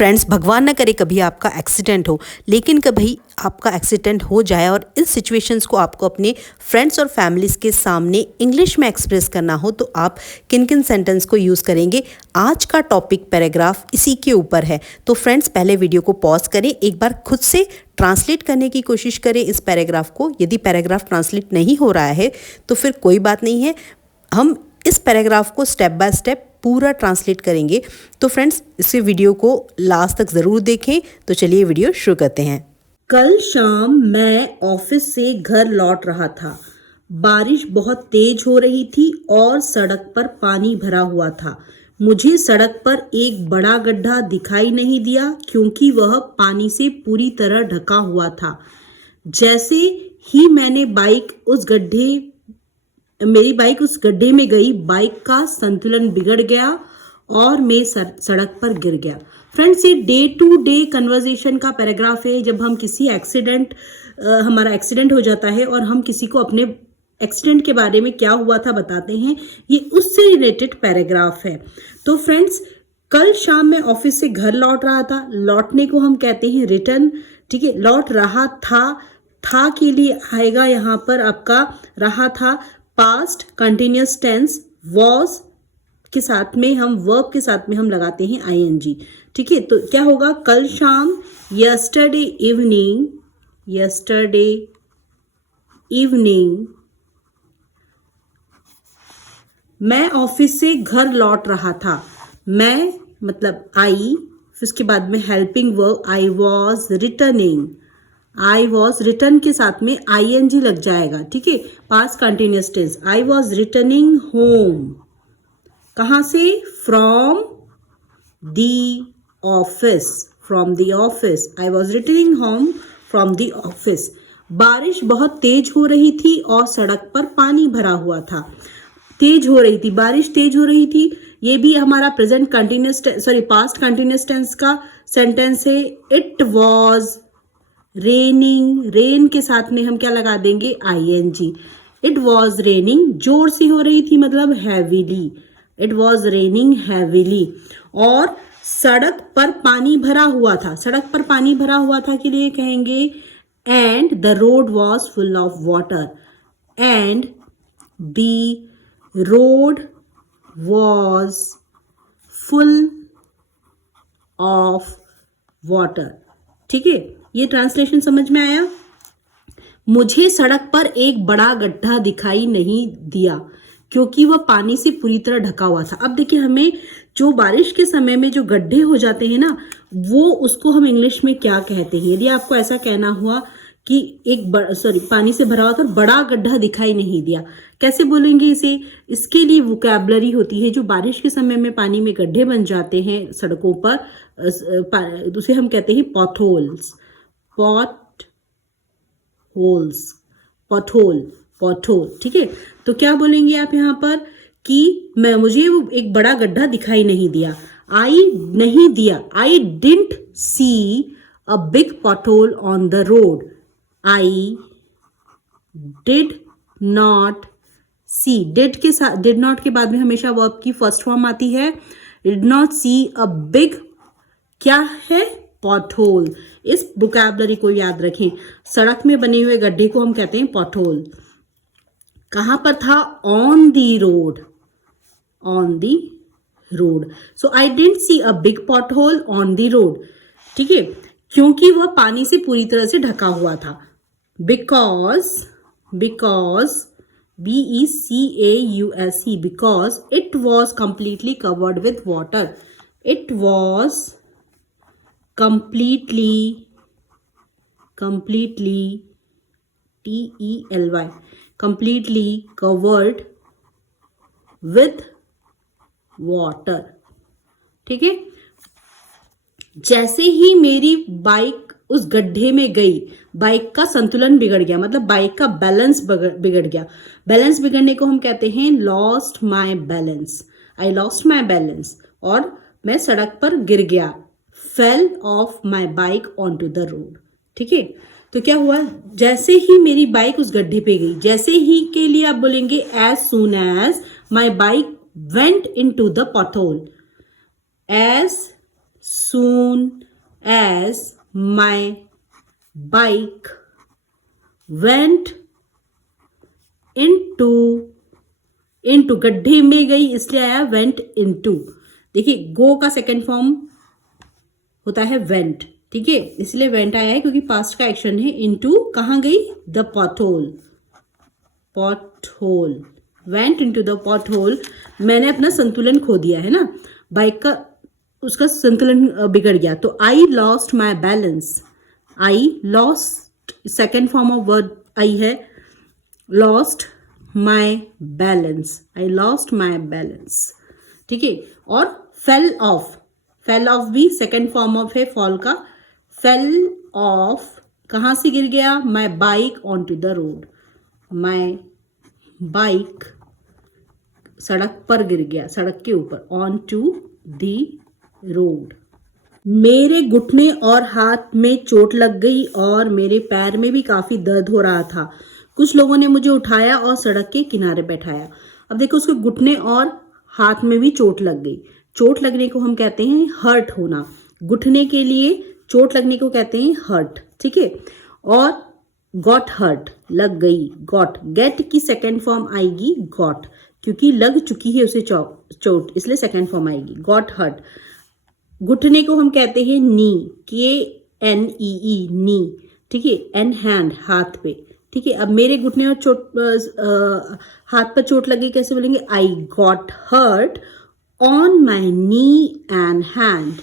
Friends, भगवान ना करे कभी आपका एक्सीडेंट हो, लेकिन कभी आपका एक्सीडेंट हो जाए और इन सिचुएशंस को आपको अपने फ्रेंड्स और फैमिलीज़ के सामने इंग्लिश में एक्सप्रेस करना हो तो आप किन किन सेंटेंस को यूज़ करेंगे। आज का टॉपिक पैराग्राफ इसी के ऊपर है। तो फ्रेंड्स, पहले वीडियो को पॉज करें, एक बार खुद से ट्रांसलेट करने की कोशिश करें इस पैराग्राफ को। यदि पैराग्राफ ट्रांसलेट नहीं हो रहा है तो फिर कोई बात नहीं है, हम इस पैराग्राफ को स्टेप बाय स्टेप पूरा ट्रांसलेट करेंगे। तो फ्रेंड्स, इस वीडियो को लास्ट तक ज़रूर देखें। तो चलिए वीडियो शुरू करते हैं। कल शाम मैं ऑफिस से घर लौट रहा था। बारिश बहुत तेज हो रही थी और सड़क पर पानी भरा हुआ था। मुझे सड़क पर एक बड़ा गड्ढा दिखाई नहीं दिया क्योंकि वह पानी से पूरी तरह ढका हुआ था। जैसे ही मेरी बाइक उस गड्ढे में गई, बाइक का संतुलन बिगड़ गया और मैं सड़क पर गिर गया। फ्रेंड्स, ये डे टू डे कन्वर्सेशन का पैराग्राफ है। जब हम हमारा एक्सीडेंट हो जाता है और हम किसी को अपने एक्सीडेंट के बारे में क्या हुआ था बताते हैं, ये उससे रिलेटेड पैराग्राफ है। तो फ्रेंड्स, कल शाम मैं ऑफिस से घर लौट रहा था। लौटने को हम कहते हैं रिटर्न। ठीक है, लौट रहा था के लिए आएगा यहाँ पर आपका रहा था पास्ट कंटिन्यूअस टेंस। वॉज के साथ में हम वर्ब के साथ में हम लगाते हैं आईएनजी। ठीक है, तो क्या होगा, कल शाम यस्टरडे इवनिंग मैं ऑफिस से घर लौट रहा था। मैं मतलब आई, फिर उसके बाद में helping verb I was return के साथ में आईएनजी लग जाएगा। ठीक है, past continuous tense. I was returning home. कहां से? From the office. I was returning home from the office. बारिश बहुत तेज हो रही थी और सड़क पर पानी भरा हुआ था। बारिश तेज हो रही थी। ये भी हमारा पास्ट कंटिन्यूअस टेंस का सेंटेंस है। It was raining. रेन के साथ में हम क्या लगा देंगे? आईएनजी। इट वॉज रेनिंग, जोर से हो रही थी मतलब heavily. It was raining heavily. और सड़क पर पानी भरा हुआ था। सड़क पर पानी भरा हुआ था के लिए कहेंगे and the road was full of water. And the road was full of water. ठीक है, ये ट्रांसलेशन समझ में आया? मुझे सड़क पर एक बड़ा गड्ढा दिखाई नहीं दिया क्योंकि वह पानी से पूरी तरह ढका हुआ था। अब देखिए, हमें जो बारिश के समय में जो गड्ढे हो जाते हैं ना, वो उसको हम इंग्लिश में क्या कहते हैं? यदि आपको ऐसा कहना हुआ कि पानी से भरा हुआ था और बड़ा गड्ढा दिखाई नहीं दिया, कैसे बोलेंगे इसे? इसके लिए वोकैबुलरी होती है। जो बारिश के समय में पानी में गड्ढे बन जाते हैं सड़कों पर, उसे हम कहते हैं पॉटहोल। ठीक है, तो क्या बोलेंगे आप यहाँ पर कि मुझे एक बड़ा गड्ढा दिखाई नहीं दिया। I didn't see a big pothole on the road. I did not see. Did not के बाद में हमेशा वर्ब की फर्स्ट फॉर्म आती है। Did not see a big, क्या है? पॉटहोल। इस वोकैबुलरी को याद रखें। सड़क में बने हुए गड्ढे को हम कहते हैं पॉटहोल। कहां पर था? On the road. So I didn't see a big pothole on the road. ठीक है, क्योंकि वह पानी से पूरी तरह से ढका हुआ था। Because BECAUSE, because it was completely covered with water. It was completely TELY, completely covered with water. ठीक है, जैसे ही मेरी बाइक उस गड्ढे में गई, बाइक का संतुलन बिगड़ गया, मतलब बाइक का बैलेंस बिगड़ गया। बैलेंस बिगड़ने को हम कहते हैं lost my balance. I lost my balance, और मैं सड़क पर गिर गया। Fell off my bike on to the road. ठीक है, तो क्या हुआ? जैसे ही मेरी बाइक उस गड्ढे पे गई, जैसे ही के लिए आप बोलेंगे as soon as my bike went in to the pothole. As soon as my bike went into गड्ढे में गई इसलिए आया went into। देखिए go का सेकेंड फॉर्म होता है went, ठीक है, इसलिए went आया है क्योंकि पास्ट का एक्शन है। into कहाँ गई? the pothole, went into the pothole। मैंने अपना संतुलन खो दिया है ना, बाइक का उसका संतुलन बिगड़ गया। तो I lost my balance, I lost second form of word I है, lost my balance, I lost my balance, ठीक है। और फेल ऑफ भी सेकेंड फॉर्म ऑफ है फॉल का। फेल ऑफ कहाँ से गिर गया? My bike on to the road, my bike सड़क पर गिर गया, सड़क के ऊपर, ऑन टू दी रोड। मेरे घुटने और हाथ में चोट लग गई और मेरे पैर में भी काफी दर्द हो रहा था। कुछ लोगों ने मुझे उठाया और सड़क के किनारे बैठाया। अब देखो उसके घुटने और हाथ में भी चोट लग गई। चोट लगने को हम कहते हैं हर्ट होना, घुटने के लिए चोट लगने को कहते हैं हर्ट, ठीक है। और गॉट हर्ट, लग गई, गॉट। गेट की सेकेंड फॉर्म आएगी गॉट, क्योंकि लग चुकी है उसे चोट, इसलिए सेकेंड फॉर्म आएगी गॉट हर्ट। घुटने को हम कहते हैं नी, KNEE, नी, ठीक है। एंड हैंड, हाथ पे, ठीक है। अब मेरे घुटने और हाथ पर चोट लगी, कैसे बोलेंगे? I got hurt on my knee and hand.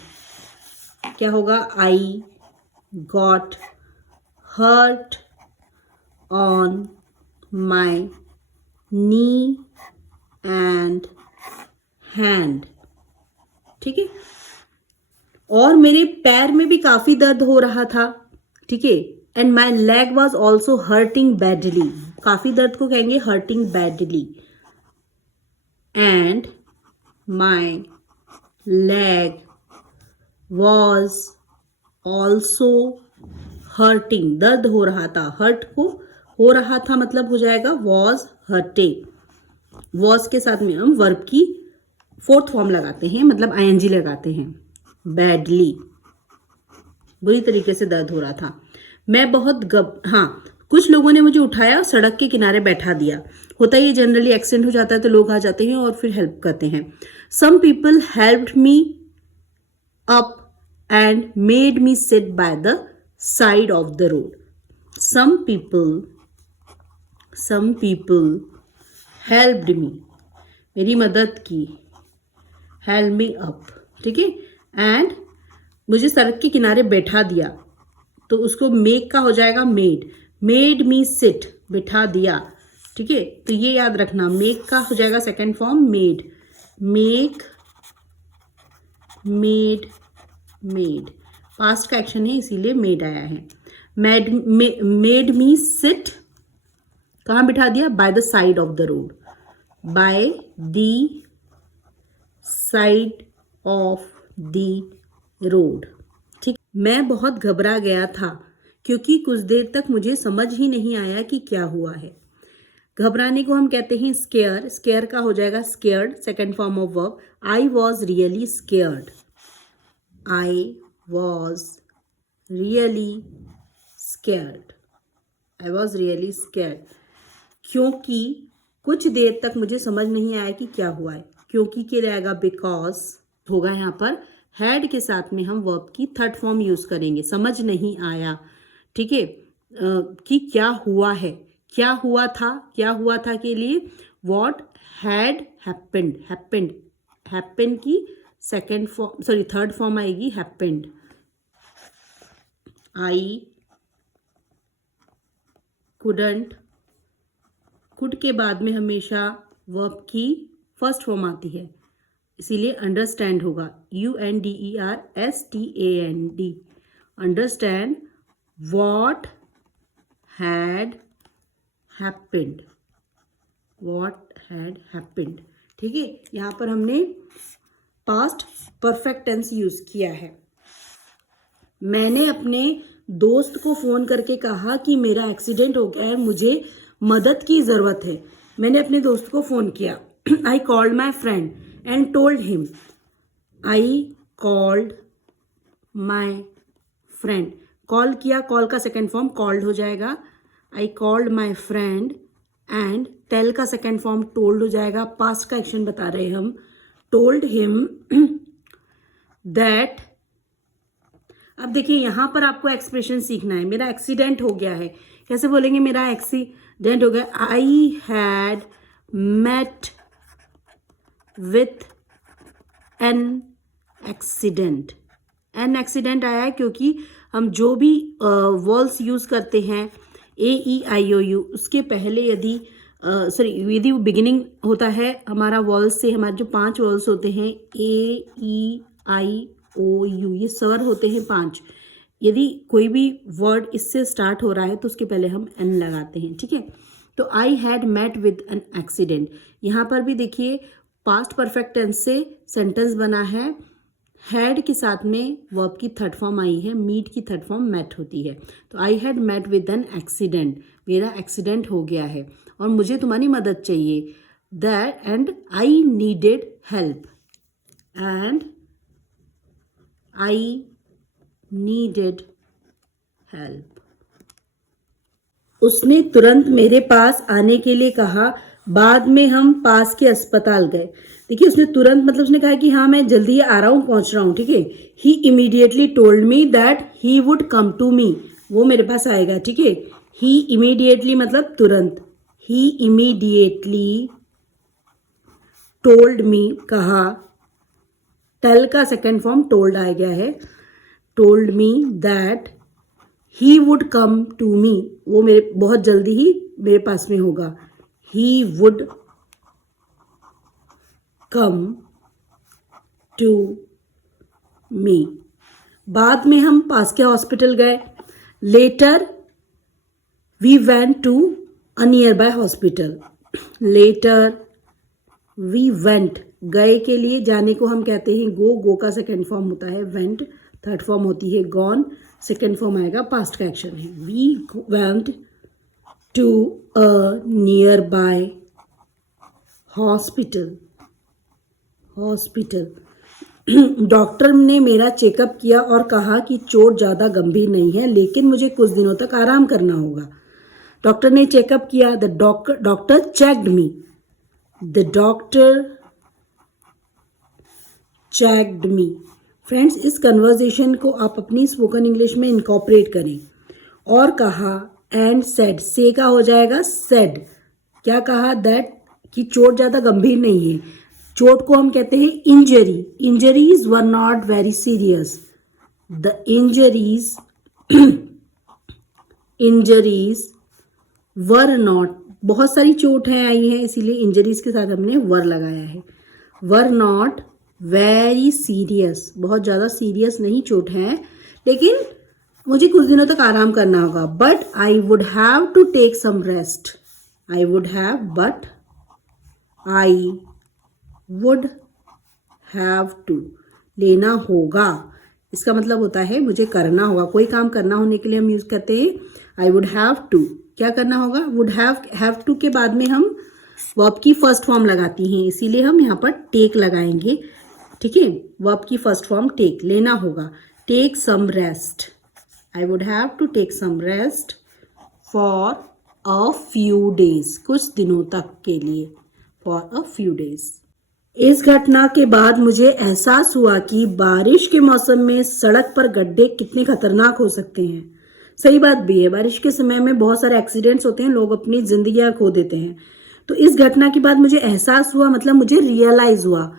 क्या होगा? I got hurt on my knee and hand, ठीक है। और मेरे पैर में भी काफी दर्द हो रहा था, ठीक है। And my leg was also hurting badly, काफी दर्द को कहेंगे hurting badly. And my leg was also hurting, दर्द हो रहा था, हर्ट को हो रहा था मतलब हो जाएगा वॉज हर्टिंग। वॉज के साथ में हम वर्ब की फोर्थ फॉर्म लगाते हैं, मतलब ING लगाते हैं। बैडली, बुरी तरीके से दर्द हो रहा था। मैं बहुत कुछ लोगों ने मुझे उठाया, सड़क के किनारे बैठा दिया। होता है ये, जनरली एक्सीडेंट हो जाता है तो लोग आ जाते हैं और फिर हेल्प करते हैं। Some people helped me up and made me sit by the side of the road. Some people helped me, मेरी मदद की, हेल्प मी अप, ठीक है। एंड मुझे सड़क के किनारे बैठा दिया, तो उसको मेक का हो जाएगा मेड मी सिट, बिठा दिया, ठीक है। तो ये याद रखना, मेक का हो जाएगा सेकेंड फॉर्म मेड, पास्ट का एक्शन है इसीलिए मेड आया है। मेड मी सिट, कहाँ बिठा दिया? Bye the side of the road, bye the side of the road, ठीक। मैं बहुत घबरा गया था क्योंकि कुछ देर तक मुझे समझ ही नहीं आया कि क्या हुआ है। घबराने को हम कहते हैं स्केयर का हो जाएगा scared, second form of verb. I was really scared, I was really scared, क्योंकि कुछ देर तक मुझे समझ नहीं आया कि क्या हुआ है। क्योंकि के रहेगा बिकॉज होगा यहाँ पर। हैड के साथ में हम वर्ब की थर्ड फॉर्म यूज करेंगे, समझ नहीं आया, ठीक है, कि क्या हुआ है, क्या हुआ था के लिए व्हाट हैड हैपेंड की second form, sorry third form आएगी हैपेंड। आई कुडंट, कुड के बाद में हमेशा वर्ब की फर्स्ट फॉर्म आती है, इसीलिए अंडरस्टैंड होगा, UNDERSTAND, understand what had happened, ठीक है। यहाँ पर हमने पास्ट परफेक्ट टेंस यूज किया है। मैंने अपने दोस्त को फोन करके कहा कि मेरा एक्सीडेंट हो गया है, मुझे मदद की जरूरत है। मैंने अपने दोस्त को फोन किया। I called my friend and told him, I called my friend, call किया, कॉल का सेकेंड फॉर्म कॉल्ड हो जाएगा, I called my friend, and tell का सेकेंड फॉर्म टोल्ड हो जाएगा, पास्ट का एक्शन बता रहे हैं हम, टोल्ड हिम दैट। अब देखिए यहाँ पर आपको एक्सप्रेशन सीखना है, मेरा एक्सीडेंट हो गया है, कैसे बोलेंगे मेरा एक्सीडेंट हो गया, I had met with an accident. An accident आया है क्योंकि हम जो भी वर्ड्स यूज़ करते हैं AEIOU, उसके पहले यदि यदि बिगिनिंग होता है हमारा वॉल्स से, हमारे जो 5 वॉल्स होते हैं AEIOU, ये स्वर होते हैं 5, यदि कोई भी वर्ड इससे स्टार्ट हो रहा है तो उसके पहले हम एन लगाते हैं, ठीक है। तो I had met with an accident, यहाँ पर भी देखिए पास्ट परफेक्ट टेंस से सेंटेंस बना है, हैड के साथ में वर्ब की थर्ड फॉर्म आई है, मीट की थर्ड फॉर्म मेट होती है। तो I had met with an accident, मेरा एक्सीडेंट हो गया है और मुझे तुम्हारी मदद चाहिए, that and I needed help, and I needed help. उसने तुरंत मेरे पास आने के लिए कहा, बाद में हम पास के अस्पताल गए। देखिए उसने तुरंत मतलब उसने कहा कि हाँ मैं जल्दी आ रहा हूँ, पहुंच रहा हूँ, ठीक है। He immediately told me that he would come to me, वो मेरे पास आएगा, ठीक है। ही इमीडिएटली मतलब तुरंत, ही इमीडिएटली टोल्ड मी कहा, टेल का सेकेंड फॉर्म टोल्ड आ गया है, told me that he would come to me, वो मेरे बहुत जल्दी ही मेरे पास में होगा, he would come to me। बाद में हम पास के हॉस्पिटल गए, later we went to a nearby hospital, later we went, गए के लिए जाने को हम कहते हैं गो, गो का सेकेंड फॉर्म होता है वेंट, थर्ड फॉर्म होती है गॉन, सेकेंड फॉर्म आएगा पास्ट का एक्शन है, we went to a nearby hospital। Doctor ने मेरा चेकअप किया और कहा कि चोट ज़्यादा गंभीर नहीं है, लेकिन मुझे कुछ दिनों तक आराम करना होगा। डॉक्टर ने चेकअप किया, the doctor checked me, the doctor checked me. Friends, इस कन्वर्जेशन को आप अपनी स्पोकन इंग्लिश में इनकॉर्पोरेट करें। और कहा एंड सेड, से का हो जाएगा सेड, क्या कहा, दैट कि चोट ज़्यादा गंभीर नहीं है, चोट को हम कहते हैं injury, injuries were not very serious, the injuries were not, बहुत सारी चोट है आई है इसीलिए इंजरीज के साथ हमने वर लगाया है, वर नॉट वेरी सीरियस, बहुत ज़्यादा सीरियस नहीं चोट है, लेकिन मुझे कुछ दिनों तक आराम करना होगा, but I would have to take some rest, I would have, but I would have to, लेना होगा, इसका मतलब होता है मुझे करना होगा, कोई काम करना होने के लिए हम यूज करते हैं आई वुड हैव टू, क्या करना होगा, वुड हैव टू के बाद में हम वर्ब की फर्स्ट फॉर्म लगाती हैं, इसीलिए हम यहाँ पर टेक लगाएंगे, ठीक है। वर्ब की फर्स्ट फॉर्म टेक, लेना होगा, take some rest, I would have to take some rest for a few days, कुछ दिनों तक के लिए, for a few days। इस घटना के बाद मुझे एहसास हुआ कि बारिश के मौसम में सड़क पर गड्ढे कितने खतरनाक हो सकते हैं। सही बात भी है, बारिश के समय में बहुत सारे एक्सीडेंट्स होते हैं, लोग अपनी जिंदगियां खो देते हैं। तो इस घटना के बाद मुझे एहसास हुआ मतलब मुझे रियलाइज हुआ,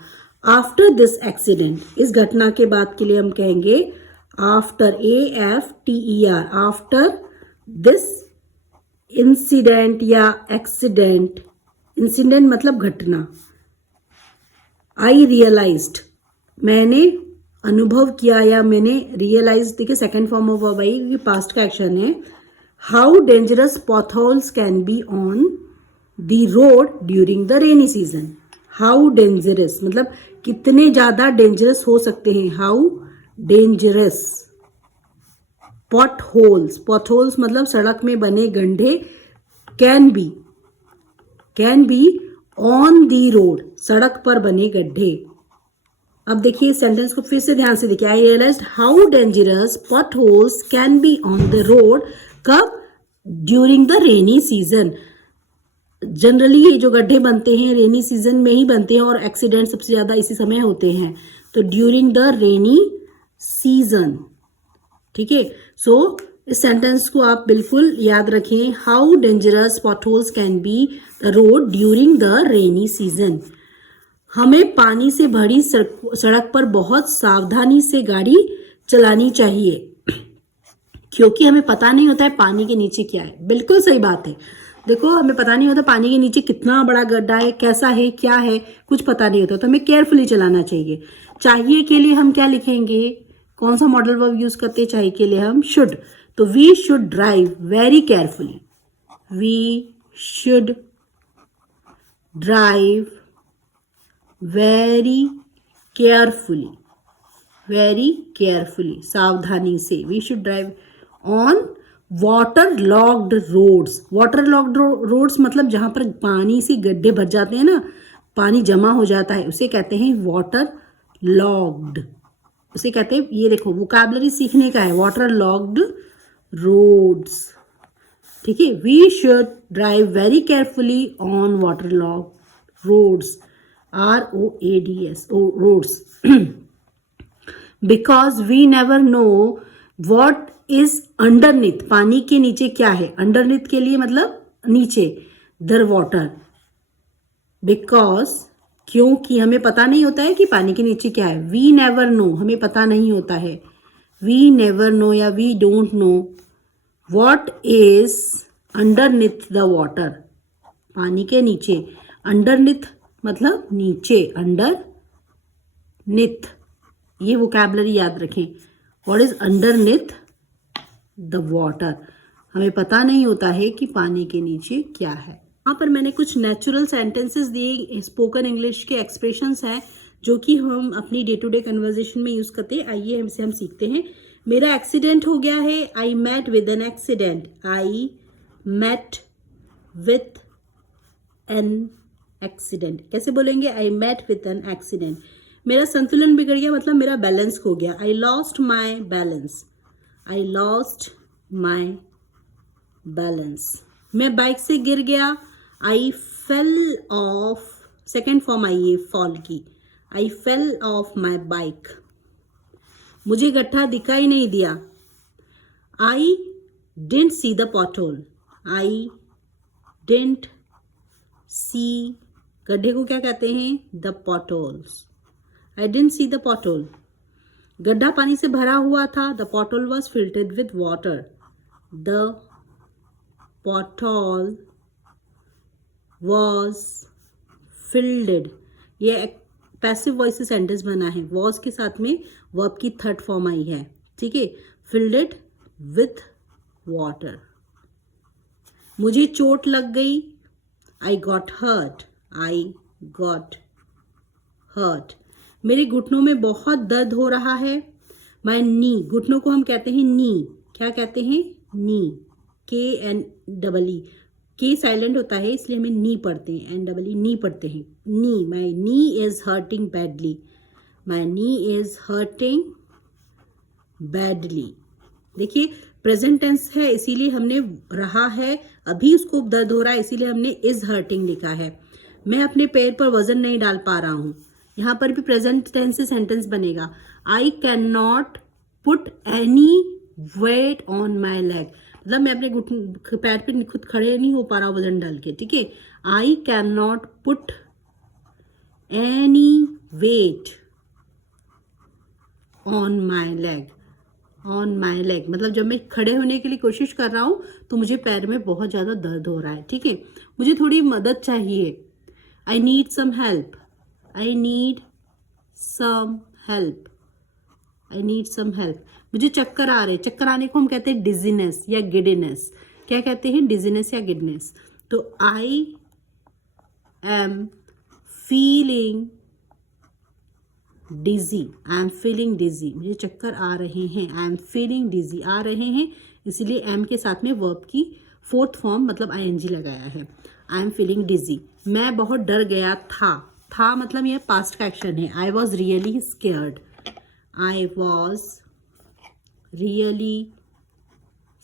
आफ्टर दिस एक्सीडेंट, इस घटना के बाद के लिए हम कहेंगे after, AFTER, after this incident या एक्सीडेंट, इंसिडेंट मतलब घटना, आई रियलाइज्ड, मैंने अनुभव किया या मैंने रियलाइज, देखिए second form of verb I, ये पास्ट का एक्शन है, how dangerous potholes can be on the road during the rainy season, how dangerous मतलब कितने ज़्यादा डेंजरस हो सकते हैं, हाउ डेंजरस, पॉटहोल्स, पॉटहोल्स मतलब सड़क में बने गड्ढे, can be on the road, सड़क पर बने गड्ढे, अब देखिए सेंटेंस को फिर से ध्यान से देखिए. I realised how dangerous potholes can be on the road. कब? During the rainy season. Generally ये जो गड्ढे बनते हैं रेनी सीजन में ही बनते हैं और एक्सीडेंट सबसे ज़्यादा इसी समय होते हैं. तो ड्यूरिंग द रेनी सीजन. ठीक है. सो इस सेंटेंस को आप बिल्कुल याद रखें. How dangerous potholes can be the road during the rainy season. हमें पानी से भरी सड़क पर बहुत सावधानी से गाड़ी चलानी चाहिए क्योंकि हमें पता नहीं होता है पानी के नीचे क्या है. बिल्कुल सही बात है. देखो हमें पता नहीं होता पानी के नीचे कितना बड़ा गड्ढा है, कैसा है, क्या है, कुछ पता नहीं होता. तो हमें केयरफुली चलाना चाहिए. चाहिए के लिए हम क्या लिखेंगे? कौन सा मॉडल वर्ब यूज करते हैं चाहिए के लिए? हम शुड. तो we should drive very carefully. We should drive very carefully. Very carefully, सावधानी से. We should drive on water logged roads. Water logged roads मतलब जहां पर पानी से गड्ढे भर जाते हैं ना, पानी जमा हो जाता है, उसे कहते हैं वाटर लॉक्ड. उसे कहते हैं, ये देखो वोकैबुलरी सीखने का है, वाटर लॉक्ड रोड्स. ठीक है. We should drive very carefully on water logged roads. ROADS roads. Because we never know what is underneath. पानी के नीचे क्या है? अंडरनीथ के लिए मतलब नीचे. The water. बिकॉज क्योंकि हमें पता नहीं होता है कि पानी के नीचे क्या है. वी नेवर नो, हमें पता नहीं होता है. वी नेवर नो या we don't know what is underneath the water. पानी के नीचे. अंडरनीथ मतलब नीचे. अंडरनीथ, ये वोकैबुलरी याद रखें. What is underneath the water. हमें पता नहीं होता है कि पानी के नीचे क्या है. यहाँ पर मैंने कुछ नेचुरल सेंटेंसेस दिए, स्पोकन इंग्लिश के एक्सप्रेशंस हैं जो कि हम अपनी डे टू डे कन्वर्जेशन में यूज करते हैं. आइए हमसे हम सीखते हैं. मेरा एक्सीडेंट हो गया है. I met with an accident. I met with an accident. कैसे बोलेंगे? I met with an accident. मेरा संतुलन बिगड़ गया मतलब मेरा बैलेंस खो गया. I lost my balance. I lost my balance. मैं बाइक से गिर गया. I fell off. Second form आई है फॉल की. I fell off my bike. मुझे गड्ढा दिखाई नहीं दिया. I didn't see the pothole. I didn't सी. गड्ढे को क्या कहते हैं? The potholes. I didn't see the pothole. गड्ढा पानी से भरा हुआ था. The pothole was filtered with water. The pothole was filled. ये पैसिव वॉइस से सेंटेंस बना है. वॉज के साथ में वर्ब की थर्ड फॉर्म आई है. ठीक है. Filled with water. मुझे चोट लग गई. I got hurt. I got hurt. मेरे घुटनों में बहुत दर्द हो रहा है. माई नी. घुटनों को हम कहते हैं नी. क्या कहते हैं? नी. KNEE. के साइलेंट होता है इसलिए हमें नी पढ़ते हैं. NEE नी पढ़ते हैं. Knee. My knee is hurting badly. My knee is hurting badly. देखिए प्रेजेंट टेंस है इसीलिए हमने रहा है, अभी उसको दर्द हो रहा है इसीलिए हमने इज हर्टिंग लिखा है. मैं अपने पैर पर वजन नहीं डाल पा रहा हूं. यहाँ पर भी प्रेजेंट टेंस से सेंटेंस बनेगा. I can not put any weight on my leg. मतलब मैं अपने पैर पे खुद खड़े नहीं हो पा रहा वजन डाल के. ठीक है. I can not put any weight on my leg. On my leg मतलब जब मैं खड़े होने के लिए कोशिश कर रहा हूँ तो मुझे पैर में बहुत ज़्यादा दर्द हो रहा है. ठीक है. मुझे थोड़ी मदद चाहिए. I need some help. I need some help. I need some help. मुझे चक्कर आ रहे. चक्कर आने को हम कहते हैं डिजीनेस या गिडनेस. क्या कहते हैं? डिजीनेस या गिडनेस. तो I am feeling dizzy. I am feeling dizzy. मुझे चक्कर आ रहे हैं. आई एम फीलिंग डिजी. आ रहे हैं इसलिए एम के साथ में वर्ब की फोर्थ फॉर्म मतलब ING लगाया है. आई एम फीलिंग डिजी. मैं बहुत डर गया था. था मतलब ये पास्ट का एक्शन है। I was really scared, I was really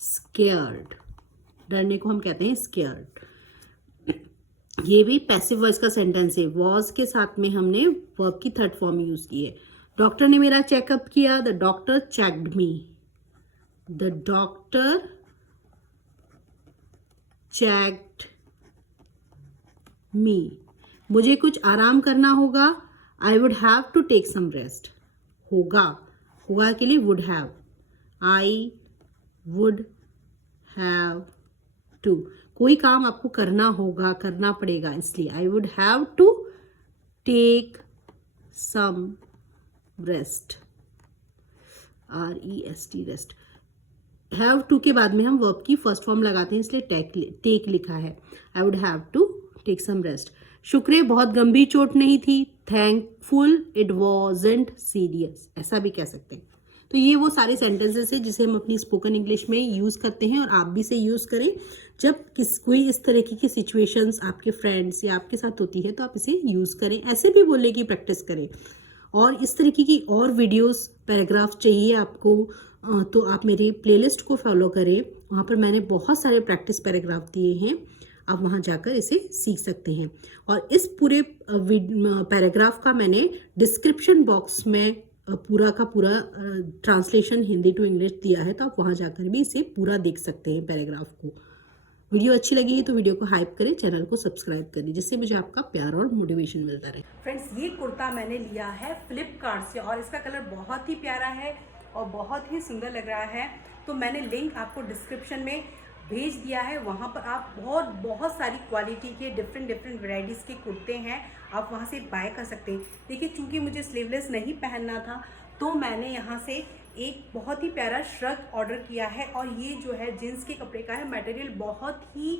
scared, डरने को हम कहते हैं स्केयर्ड। ये भी पैसिव वॉइस का सेंटेंस है, वॉज के साथ में हमने वर्ब की थर्ड फॉर्म यूज की है। डॉक्टर ने मेरा चेकअप किया, the doctor checked me, the doctor checked me. मुझे कुछ आराम करना होगा, I would have to take some rest. होगा, होगा के लिए would have, I would have to. कोई काम आपको करना होगा, करना पड़ेगा, इसलिए I would have to take some rest, REST rest. Have to के बाद में हम वर्ब की फर्स्ट फॉर्म लगाते हैं, इसलिए टेक लिखा है। I would have to take some rest. शुक्र बहुत गंभीर चोट नहीं थी, थैंकफुल इट वॉजंट सीरियस, ऐसा भी कह सकते हैं। तो ये वो सारे सेंटेंसेस है जिसे हम अपनी स्पोकन इंग्लिश में यूज़ करते हैं, और आप भी इसे यूज़ करें जब कोई इस तरीके की सिचुएशंस आपके फ्रेंड्स या आपके साथ होती है, तो आप इसे यूज़ करें। ऐसे भी बोलने की प्रैक्टिस करें। और इस तरीके की और वीडियोस पैराग्राफ चाहिए आपको तो आप मेरी प्लेलिस्ट को फॉलो करें, वहाँ पर मैंने बहुत सारे प्रैक्टिस पैराग्राफ दिए हैं, आप वहाँ जाकर इसे सीख सकते हैं। और इस पूरे पैराग्राफ का मैंने डिस्क्रिप्शन बॉक्स में पूरा का पूरा ट्रांसलेशन हिंदी टू इंग्लिश दिया है, तो आप वहाँ जाकर भी इसे पूरा देख सकते हैं पैराग्राफ को। वीडियो अच्छी लगी है तो वीडियो को हाइप करें, चैनल को सब्सक्राइब करें, जिससे मुझे आपका प्यार और मोटिवेशन मिलता रहे। फ्रेंड्स, ये कुर्ता मैंने लिया है फ्लिपकार्ट से और इसका कलर बहुत ही प्यारा है और बहुत ही सुंदर लग रहा है। तो मैंने लिंक आपको डिस्क्रिप्शन में भेज दिया है, वहाँ पर आप बहुत सारी क्वालिटी के डिफरेंट वैरायटीज़ के कुर्ते हैं, आप वहाँ से बाय कर सकते हैं। देखिए, चूँकि मुझे स्लीवलेस नहीं पहनना था तो मैंने यहाँ से एक बहुत ही प्यारा शर्ट ऑर्डर किया है, और ये जो है जीन्स के कपड़े का है। मटेरियल बहुत ही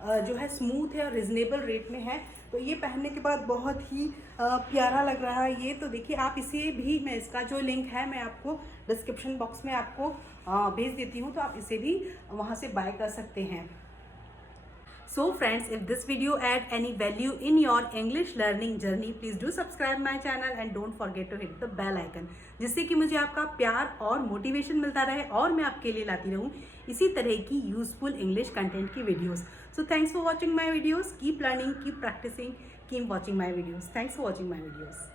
जो है स्मूथ है और रिजनेबल रेट में है, तो ये पहनने के बाद बहुत ही प्यारा लग रहा है ये। तो देखिए, आप इसे भी, मैं इसका जो लिंक है मैं आपको डिस्क्रिप्शन बॉक्स में आपको भेज देती हूँ, तो आप इसे भी वहाँ से बाय कर सकते हैं। So friends, if this video add any value in your English learning journey, please do subscribe my channel and don't forget to hit the bell icon, जिससे कि मुझे आपका प्यार और मोटिवेशन मिलता रहे और मैं आपके लिए लाती रहूँ इसी तरह की यूजफुल इंग्लिश कंटेंट की videos. So thanks for watching my videos. Keep learning, keep practicing, keep watching my videos. Thanks for watching my videos.